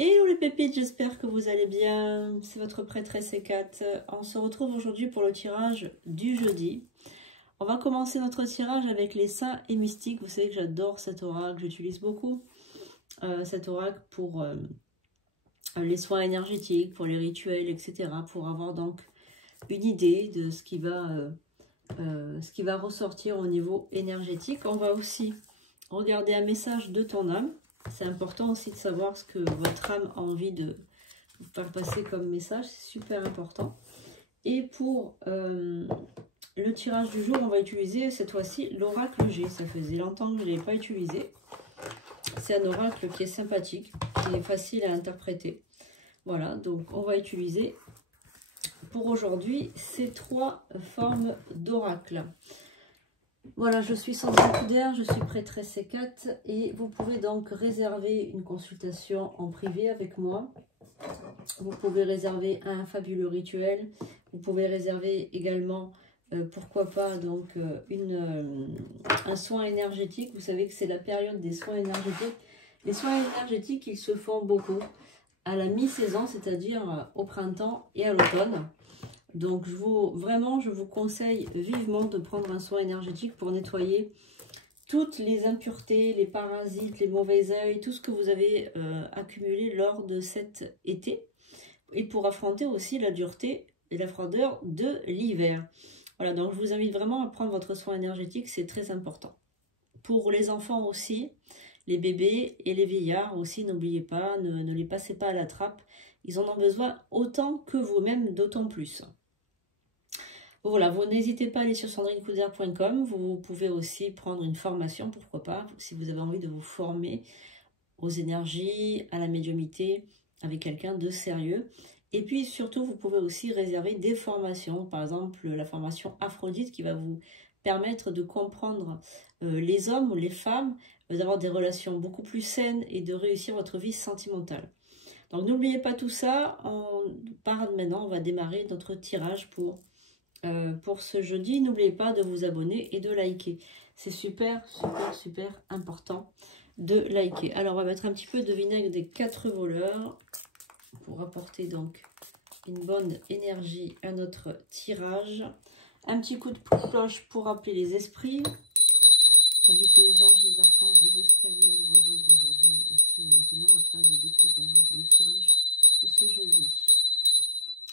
Hello les pépites, j'espère que vous allez bien. C'est votre prêtresse C4. On se retrouve aujourd'hui pour le tirage du jeudi. On va commencer notre tirage avec les saints et mystiques. Vous savez que j'adore cet oracle, j'utilise beaucoup cet oracle pour les soins énergétiques, pour les rituels, etc. Pour avoir donc une idée de ce qui va ressortir au niveau énergétique. On va aussi regarder un message de ton âme. C'est important aussi de savoir ce que votre âme a envie de vous faire passer comme message. C'est super important. Et pour le tirage du jour, on va utiliser cette fois-ci l'oracle G. Ça faisait longtemps que je ne l'ai pas utilisé. C'est un oracle qui est sympathique, qui est facile à interpréter. Voilà, donc on va utiliser pour aujourd'hui ces trois formes d'oracle. Voilà, je suis Sandrine Couder, je suis prêtresse C4 et vous pouvez donc réserver une consultation en privé avec moi. Vous pouvez réserver un fabuleux rituel. Vous pouvez réserver également, pourquoi pas, donc un soin énergétique. Vous savez que c'est la période des soins énergétiques. Les soins énergétiques, ils se font beaucoup à la mi-saison, c'est-à-dire au printemps et à l'automne. Donc, je vous conseille vivement de prendre un soin énergétique pour nettoyer toutes les impuretés, les parasites, les mauvais œils, tout ce que vous avez accumulé lors de cet été. Et pour affronter aussi la dureté et la froideur de l'hiver. Voilà, donc je vous invite vraiment à prendre votre soin énergétique, c'est très important. Pour les enfants aussi, les bébés et les vieillards aussi, n'oubliez pas, ne les passez pas à la trappe. Ils en ont besoin autant que vous-même, d'autant plus. Voilà, vous n'hésitez pas à aller sur sandrinecouder.com. Vous pouvez aussi prendre une formation, pourquoi pas, si vous avez envie de vous former aux énergies, à la médiumnité, avec quelqu'un de sérieux. Et puis surtout, vous pouvez aussi réserver des formations, par exemple la formation Aphrodite qui va vous permettre de comprendre les hommes ou les femmes, d'avoir des relations beaucoup plus saines et de réussir votre vie sentimentale. Donc n'oubliez pas tout ça, on part maintenant, on va démarrer notre tirage pour ce jeudi. N'oubliez pas de vous abonner et de liker. C'est super, super, super important de liker. Alors, on va mettre un petit peu de vinaigre des 4 voleurs pour apporter donc une bonne énergie à notre tirage. Un petit coup de cloche pour appeler les esprits. J'invite les anges, les archanges, les esprits alliés à nous rejoindre aujourd'hui, ici et maintenant, afin de découvrir le tirage de ce jeudi.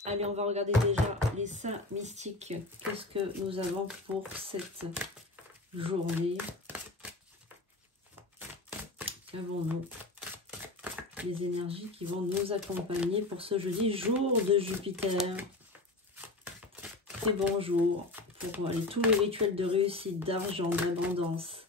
Allez, on va regarder déjà les saints mystiques. Qu'est-ce que nous avons pour cette journée? Qu'avons-nous? Les énergies qui vont nous accompagner pour ce jeudi, jour de Jupiter. Très bon jour pour tous les rituels de réussite, d'argent, d'abondance.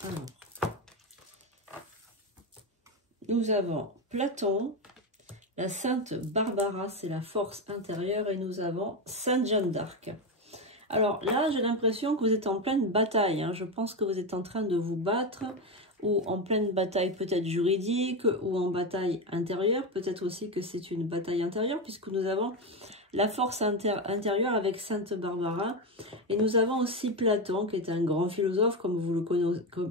Alors, nous avons Platon, la sainte Barbara, c'est la force intérieure, et nous avons Sainte Jeanne d'Arc. Alors là, j'ai l'impression que vous êtes en pleine bataille, hein. Je pense que vous êtes en train de vous battre, ou en pleine bataille peut-être juridique, ou en bataille intérieure. Peut-être aussi que c'est une bataille intérieure, puisque nous avons la force intérieure avec Sainte Barbara. Et nous avons aussi Platon, qui est un grand philosophe, comme vous le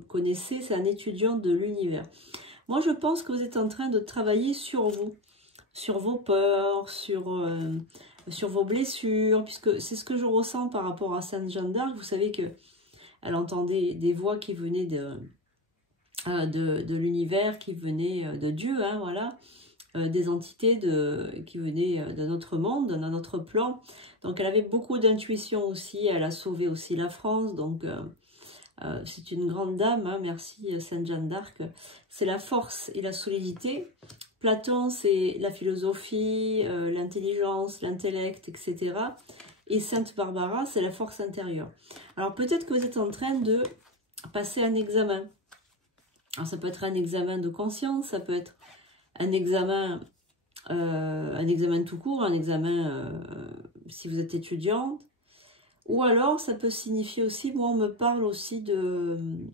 connaissez, c'est un étudiant de l'univers. Moi, je pense que vous êtes en train de travailler sur vous, sur vos peurs, sur vos blessures, puisque c'est ce que je ressens par rapport à Sainte Jeanne d'Arc. Vous savez qu'elle entendait des voix qui venaient de l'univers, qui venaient de Dieu, hein, voilà. Des entités qui venaient de notre monde, de notre plan. Donc elle avait beaucoup d'intuition aussi, elle a sauvé aussi la France, donc c'est une grande dame, hein, merci Sainte Jeanne d'Arc. C'est la force et la solidité. Platon, c'est la philosophie, l'intelligence, l'intellect, etc. Et Sainte Barbara, c'est la force intérieure. Alors peut-être que vous êtes en train de passer un examen. Alors ça peut être un examen de conscience, ça peut être un examen tout court, un examen si vous êtes étudiante, ou alors ça peut signifier aussi, moi on me parle aussi de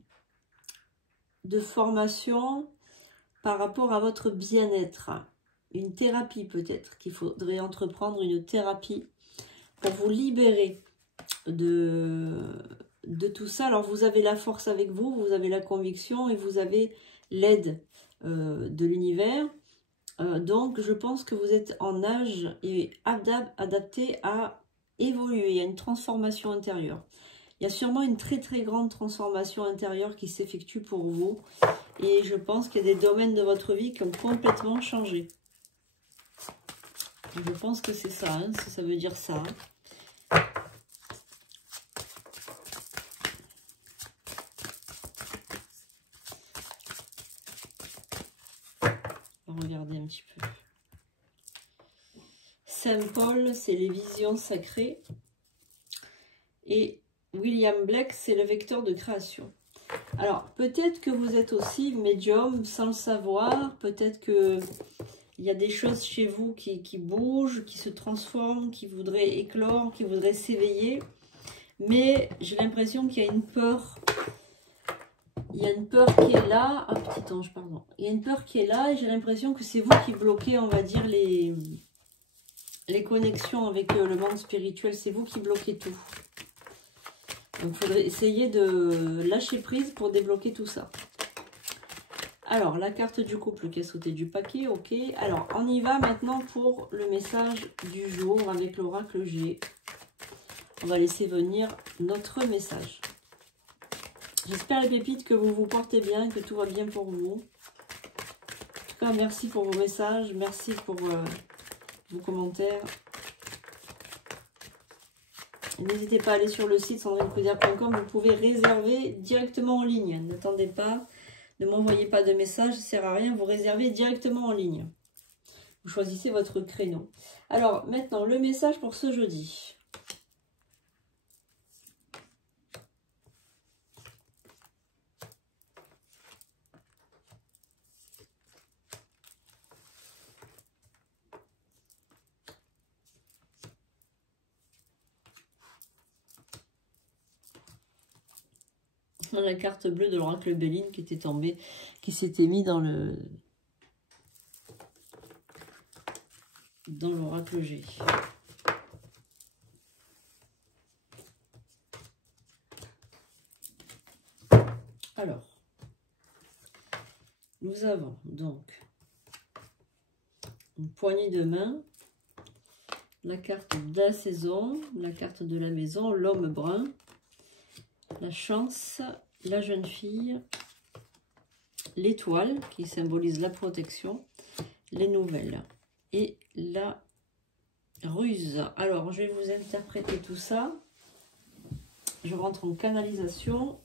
formation par rapport à votre bien-être. Une thérapie peut-être, qu'il faudrait entreprendre une thérapie pour vous libérer de tout ça. Alors vous avez la force avec vous, vous avez la conviction et vous avez l'aide de l'univers. Donc je pense que vous êtes en âge et adapté à évoluer. Il y a une transformation intérieure. Il y a sûrement une très très grande transformation intérieure qui s'effectue pour vous. Et je pense qu'il y a des domaines de votre vie qui ont complètement changé. Je pense que c'est ça, hein, ça veut dire ça. On va regarder un petit peu. Saint Paul, c'est les visions sacrées. Et William Blake, c'est le vecteur de création. Alors, peut-être que vous êtes aussi médium sans le savoir. Peut-être que il y a des choses chez vous qui bougent, qui se transforment, qui voudraient éclore, qui voudraient s'éveiller. Mais j'ai l'impression qu'il y a une peur. Il y a une peur qui est là. Ah, petit ange, pardon. Il y a une peur qui est là et j'ai l'impression que c'est vous qui bloquez, on va dire, les connexions avec le monde spirituel. C'est vous qui bloquez tout. Donc, il faudrait essayer de lâcher prise pour débloquer tout ça. Alors, la carte du couple qui a sauté du paquet, ok. Alors, on y va maintenant pour le message du jour avec l'oracle G. On va laisser venir notre message. J'espère les pépites que vous vous portez bien, que tout va bien pour vous. En tout cas, merci pour vos messages, merci pour vos commentaires. N'hésitez pas à aller sur le site sandrinecoudert.com, vous pouvez réserver directement en ligne. N'attendez pas, ne m'envoyez pas de message, ça ne sert à rien, vous réservez directement en ligne. Vous choisissez votre créneau. Alors maintenant, le message pour ce jeudi. La carte bleue de l'oracle Béline qui était tombée, qui s'était mis dans l'oracle G. Alors, nous avons donc une poignée de main, la carte de la saison, la carte de la maison, l'homme brun, la chance, la jeune fille, l'étoile qui symbolise la protection, les nouvelles et la ruse. Alors, je vais vous interpréter tout ça. Je rentre en canalisation.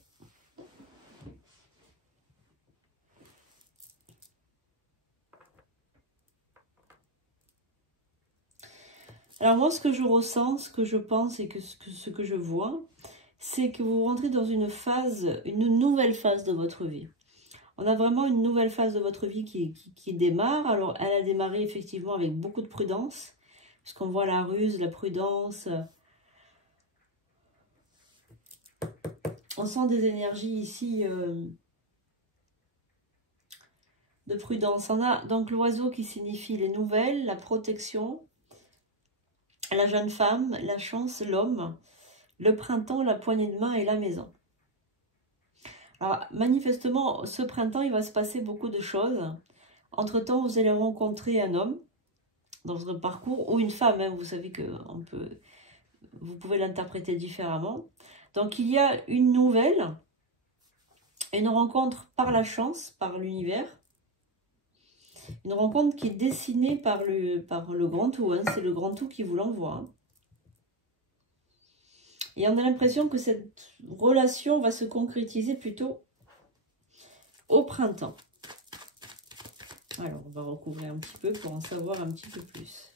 Alors moi, ce que je ressens, ce que je pense et ce que je vois, c'est que vous rentrez dans une phase, une nouvelle phase de votre vie. On a vraiment une nouvelle phase de votre vie qui démarre. Alors, elle a démarré effectivement avec beaucoup de prudence, puisqu'on voit la ruse, la prudence. On sent des énergies ici de prudence. On a donc l'oiseau qui signifie les nouvelles, la protection, la jeune femme, la chance, l'homme, le printemps, la poignée de main et la maison. Alors, manifestement, ce printemps, il va se passer beaucoup de choses. Entre-temps, vous allez rencontrer un homme dans votre parcours, ou une femme, hein, vous savez que vous pouvez l'interpréter différemment. Donc, il y a une nouvelle, une rencontre par la chance, par l'univers. Une rencontre qui est dessinée par le grand tout, hein, c'est le grand tout qui vous l'envoie. Hein. Et on a l'impression que cette relation va se concrétiser plutôt au printemps. Alors, on va recouvrir un petit peu pour en savoir un petit peu plus.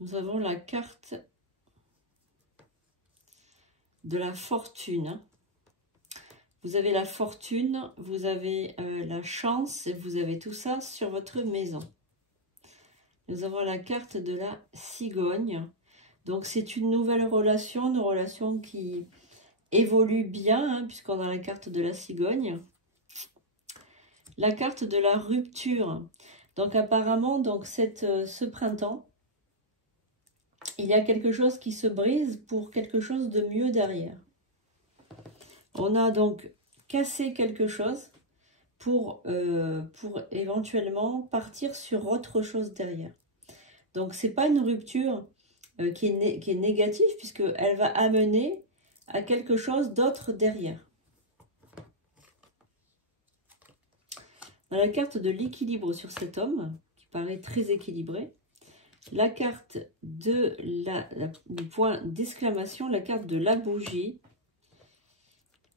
Nous avons la carte de la fortune. Vous avez la fortune, vous avez la chance, et vous avez tout ça sur votre maison. Nous avons la carte de la cigogne. Donc c'est une nouvelle relation, une relation qui évolue bien, hein, puisqu'on a la carte de la cigogne. La carte de la rupture. Donc apparemment, donc ce printemps, il y a quelque chose qui se brise pour quelque chose de mieux derrière. On a donc cassé quelque chose pour éventuellement partir sur autre chose derrière. Donc c'est pas une rupture qui est négative, puisqu'elle va amener à quelque chose d'autre derrière. On a la carte de l'équilibre sur cet homme, qui paraît très équilibré. La carte de du point d'exclamation, la carte de la bougie.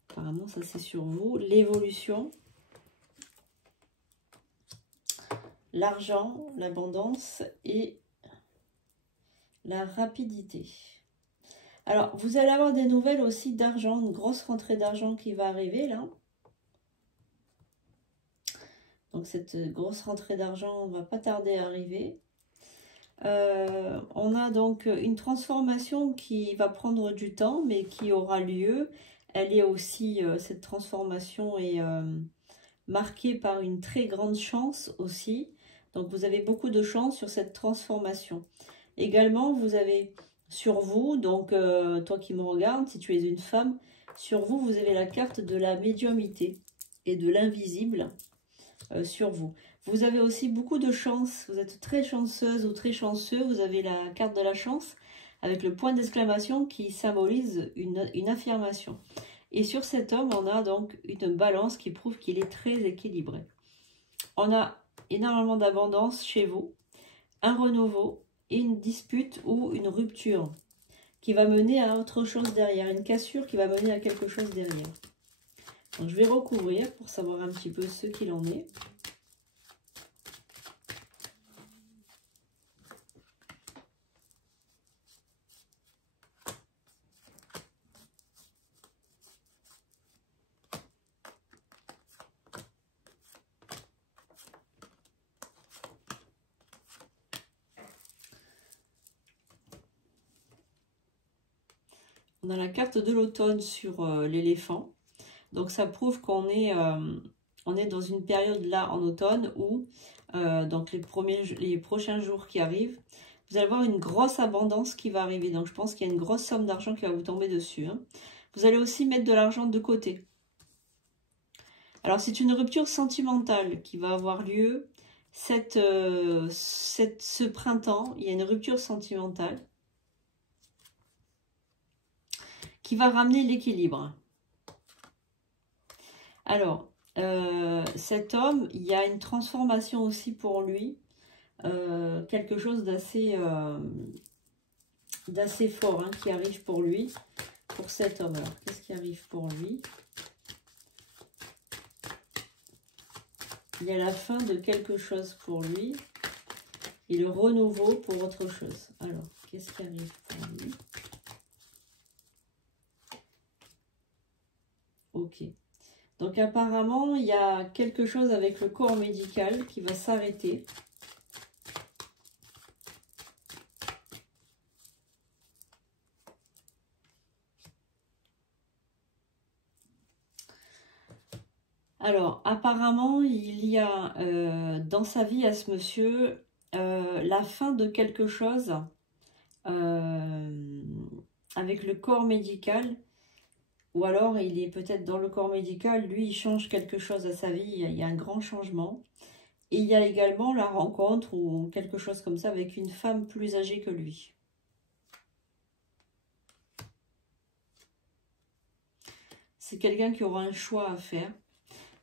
Apparemment, ça c'est sur vous. L'évolution. L'argent, l'abondance et la rapidité. Alors, vous allez avoir des nouvelles aussi d'argent, une grosse rentrée d'argent qui va arriver là. Donc, cette grosse rentrée d'argent ne va pas tarder à arriver. On a donc une transformation qui va prendre du temps, mais qui aura lieu. Elle est aussi, cette transformation est marquée par une très grande chance aussi. Donc, vous avez beaucoup de chance sur cette transformation. Également, vous avez sur vous, donc toi qui me regardes, si tu es une femme, sur vous, vous avez la carte de la médiumnité et de l'invisible sur vous. Vous avez aussi beaucoup de chance, vous êtes très chanceuse ou très chanceux, vous avez la carte de la chance avec le point d'exclamation qui symbolise une affirmation. Et sur cet homme, on a donc une balance qui prouve qu'il est très équilibré. On a énormément d'abondance chez vous, un renouveau, et une dispute ou une rupture qui va mener à autre chose derrière, une cassure qui va mener à quelque chose derrière. Donc je vais recouvrir pour savoir un petit peu ce qu'il en est. On a la carte de l'automne sur l'éléphant. Donc ça prouve qu'on est, dans une période là en automne où, donc les prochains jours qui arrivent, vous allez avoir une grosse abondance qui va arriver. Donc je pense qu'il y a une grosse somme d'argent qui va vous tomber dessus. Hein. Vous allez aussi mettre de l'argent de côté. Alors c'est une rupture sentimentale qui va avoir lieu ce printemps. Il y a une rupture sentimentale qui va ramener l'équilibre. Alors, cet homme, il y a une transformation aussi pour lui, quelque chose d'assez fort hein, qui arrive pour lui, pour cet homme. Alors, qu'est-ce qui arrive pour lui? Il y a la fin de quelque chose pour lui et le renouveau pour autre chose. Alors, qu'est-ce qui arrive pour lui? Ok. Donc apparemment, il y a quelque chose avec le corps médical qui va s'arrêter. Alors apparemment, il y a dans sa vie à ce monsieur la fin de quelque chose avec le corps médical. Ou alors, il est peut-être dans le corps médical, lui, il change quelque chose à sa vie, il y a un grand changement. Et il y a également la rencontre ou quelque chose comme ça avec une femme plus âgée que lui. C'est quelqu'un qui aura un choix à faire.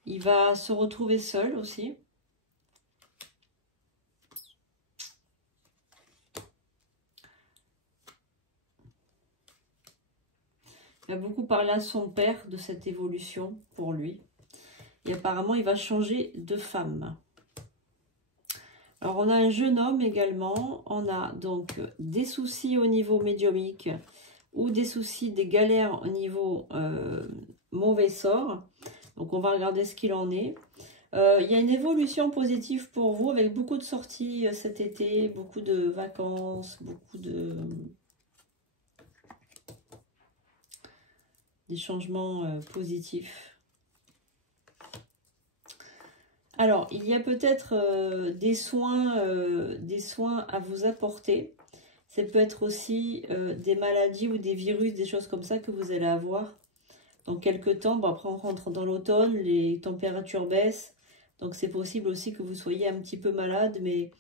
Il va se retrouver seul aussi. Il a beaucoup parlé à son père de cette évolution pour lui. Et apparemment, il va changer de femme. Alors, on a un jeune homme également. On a donc des soucis au niveau médiumique ou des soucis, des galères au niveau mauvais sort. Donc, on va regarder ce qu'il en est. Il y a une évolution positive pour vous avec beaucoup de sorties cet été, beaucoup de vacances, beaucoup de... des changements positifs. Alors, il y a peut-être des soins à vous apporter. Ça peut être aussi des maladies ou des virus, des choses comme ça que vous allez avoir dans quelques temps. Bon, après, on rentre dans l'automne, les températures baissent. Donc, c'est possible aussi que vous soyez un petit peu malade, mais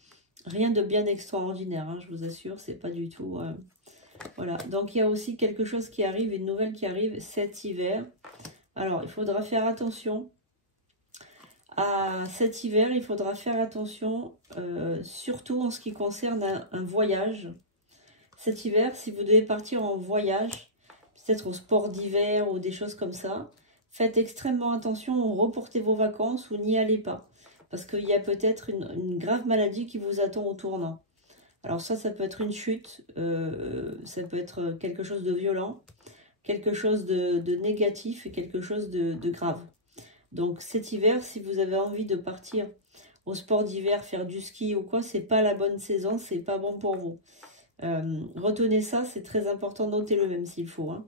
rien de bien extraordinaire, hein, je vous assure, c'est pas du tout... voilà, donc il y a aussi quelque chose qui arrive, une nouvelle qui arrive cet hiver. Alors, il faudra faire attention. À cet hiver, il faudra faire attention, surtout en ce qui concerne un voyage. Cet hiver, si vous devez partir en voyage, peut-être au sport d'hiver ou des choses comme ça, faites extrêmement attention, reportez vos vacances ou n'y allez pas. Parce qu'il y a peut-être une grave maladie qui vous attend au tournant. Alors ça peut être une chute, ça peut être quelque chose de violent, quelque chose de négatif et quelque chose de grave. Donc cet hiver, si vous avez envie de partir au sport d'hiver, faire du ski ou quoi, c'est pas la bonne saison, c'est pas bon pour vous. Retenez ça, c'est très important, notez-le même s'il faut. Hein.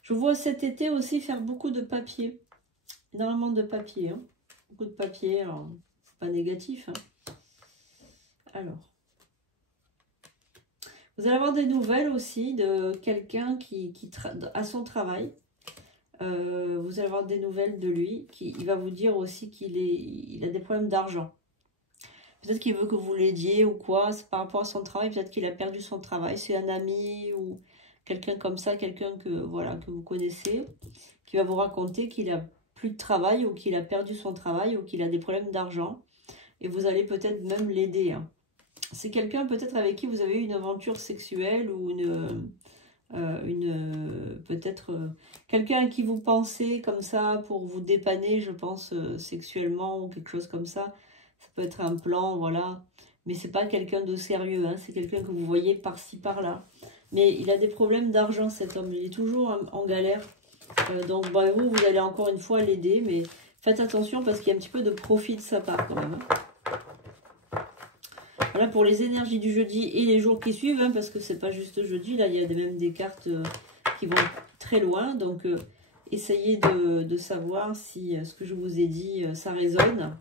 Je vois cet été aussi faire beaucoup de papier, énormément de papier. Hein. Beaucoup de papier, alors c'est pas négatif. Hein. Alors. Vous allez avoir des nouvelles aussi de quelqu'un qui à son travail. Vous allez avoir des nouvelles de lui. Il va vous dire aussi qu'il a des problèmes d'argent. Peut-être qu'il veut que vous l'aidiez ou quoi. C'est par rapport à son travail. Peut-être qu'il a perdu son travail. C'est un ami ou quelqu'un comme ça. Quelqu'un que vous connaissez. Qui va vous raconter qu'il a plus de travail ou qu'il a perdu son travail ou qu'il a des problèmes d'argent. Et vous allez peut-être même l'aider. Hein. C'est quelqu'un peut-être avec qui vous avez eu une aventure sexuelle ou peut-être quelqu'un à qui vous pensez comme ça pour vous dépanner, je pense, sexuellement ou quelque chose comme ça. Ça peut être un plan, voilà. Mais c'est pas quelqu'un de sérieux, hein. C'est quelqu'un que vous voyez par-ci, par-là. Mais il a des problèmes d'argent, cet homme. Il est toujours en galère. Donc, bah, vous allez encore une fois l'aider, mais faites attention parce qu'il y a un petit peu de profit de sa part quand même. Hein. Voilà pour les énergies du jeudi et les jours qui suivent, hein, parce que c'est pas juste jeudi, là il y a même des cartes qui vont très loin, donc essayez de savoir si ce que je vous ai dit, ça résonne.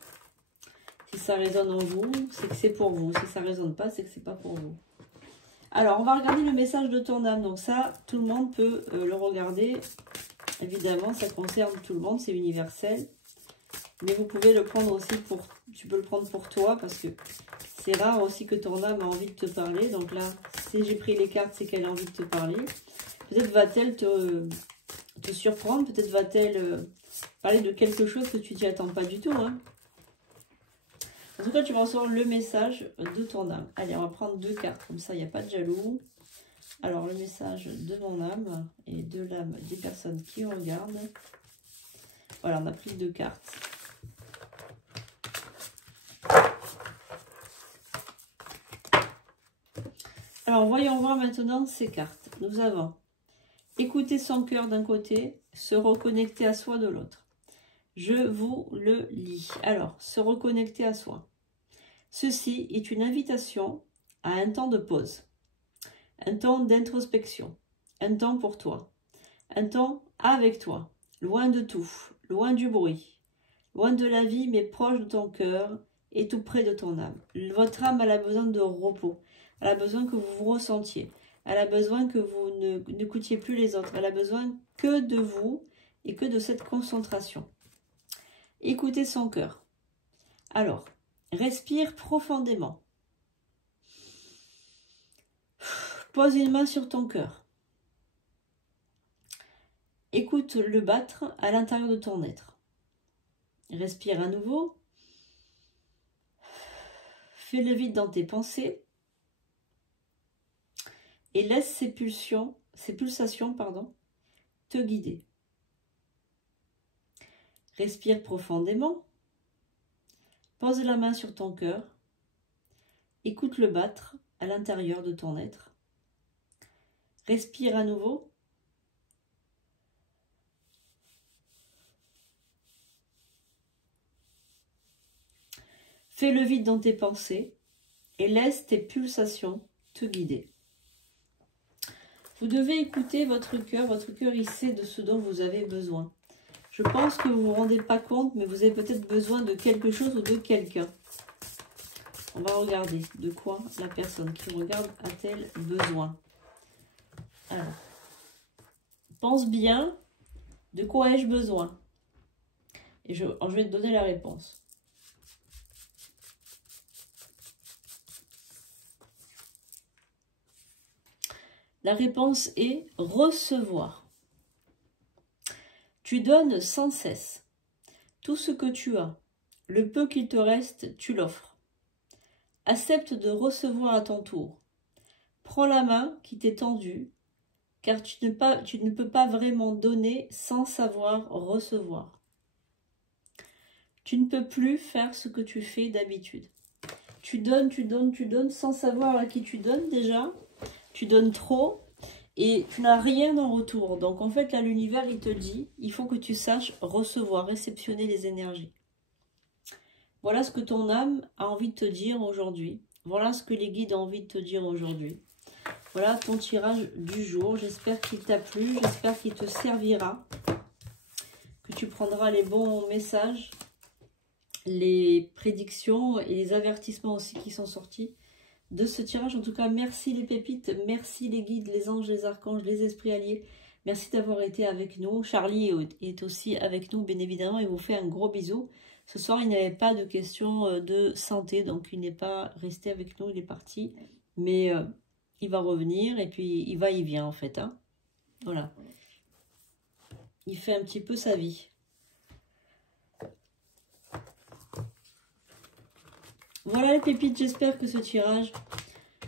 Si ça résonne en vous, c'est que c'est pour vous. Si ça résonne pas, c'est que c'est pas pour vous. Alors, on va regarder le message de ton âme. Donc ça, tout le monde peut le regarder. Évidemment, ça concerne tout le monde, c'est universel. Mais vous pouvez le prendre aussi tu peux le prendre pour toi parce que c'est rare aussi que ton âme a envie de te parler. Donc là, si j'ai pris les cartes, c'est qu'elle a envie de te parler. Peut-être va-t-elle te surprendre. Peut-être va-t-elle parler de quelque chose que tu t'y attends pas du tout. Hein. En tout cas, tu vas recevoir le message de ton âme. Allez, on va prendre 2 cartes. Comme ça, il n'y a pas de jaloux. Alors, le message de mon âme et de l'âme des personnes qui regardent. Voilà, on a pris 2 cartes. Alors, voyons voir maintenant ces cartes. Nous avons écouter son cœur d'un côté, se reconnecter à soi de l'autre. Je vous le lis. Alors, se reconnecter à soi. Ceci est une invitation à un temps de pause, un temps d'introspection, un temps pour toi, un temps avec toi, loin de tout, loin du bruit, loin de la vie, mais proche de ton cœur et tout près de ton âme. Votre âme, elle a besoin de repos, elle a besoin que vous vous ressentiez, elle a besoin que vous n'écoutiez plus les autres, elle a besoin que de vous et que de cette concentration. Écoutez son cœur. Alors, respire profondément. Pose une main sur ton cœur. Écoute le battre à l'intérieur de ton être. Respire à nouveau. Fais le vide dans tes pensées. Et laisse ces pulsations, te guider. Respire profondément. Pose la main sur ton cœur. Écoute le battre à l'intérieur de ton être. Respire à nouveau. Fais le vide dans tes pensées et laisse tes pulsations te guider. Vous devez écouter votre cœur il sait de ce dont vous avez besoin. Je pense que vous ne vous rendez pas compte, mais vous avez peut-être besoin de quelque chose ou de quelqu'un. On va regarder de quoi la personne qui regarde a-t-elle besoin. Alors, pense bien, de quoi ai-je besoin? Et je vais te donner la réponse. La réponse est recevoir. Tu donnes sans cesse. Tout ce que tu as, le peu qu'il te reste, tu l'offres. Accepte de recevoir à ton tour. Prends la main qui t'est tendue, car tu ne peux pas vraiment donner sans savoir recevoir. Tu ne peux plus faire ce que tu fais d'habitude. Tu donnes sans savoir à qui tu donnes déjà. Tu donnes trop et tu n'as rien en retour. Donc en fait là l'univers il te dit, il faut que tu saches recevoir, réceptionner les énergies. Voilà ce que ton âme a envie de te dire aujourd'hui. Voilà ce que les guides ont envie de te dire aujourd'hui. Voilà ton tirage du jour. J'espère qu'il t'a plu, j'espère qu'il te servira. Que tu prendras les bons messages, les prédictions et les avertissements aussi qui sont sortis de ce tirage. En tout cas, merci les pépites, merci les guides, les anges, les archanges, les esprits alliés. Merci d'avoir été avec nous. Charlie est aussi avec nous, bien évidemment. Il vous fait un gros bisou. Ce soir, il n'y avait pas de question de santé, donc il n'est pas resté avec nous, il est parti. Mais il va revenir et puis il vient en fait. Hein. Voilà. Il fait un petit peu sa vie. Voilà les pépites, j'espère que ce tirage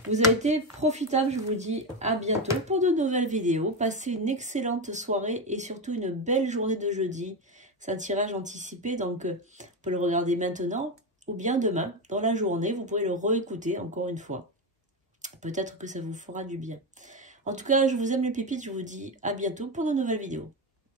vous a été profitable. Je vous dis à bientôt pour de nouvelles vidéos. Passez une excellente soirée et surtout une belle journée de jeudi. C'est un tirage anticipé, donc vous pouvez le regarder maintenant ou bien demain, dans la journée. Vous pourrez le réécouter encore une fois. Peut-être que ça vous fera du bien. En tout cas, je vous aime les pépites. Je vous dis à bientôt pour de nouvelles vidéos.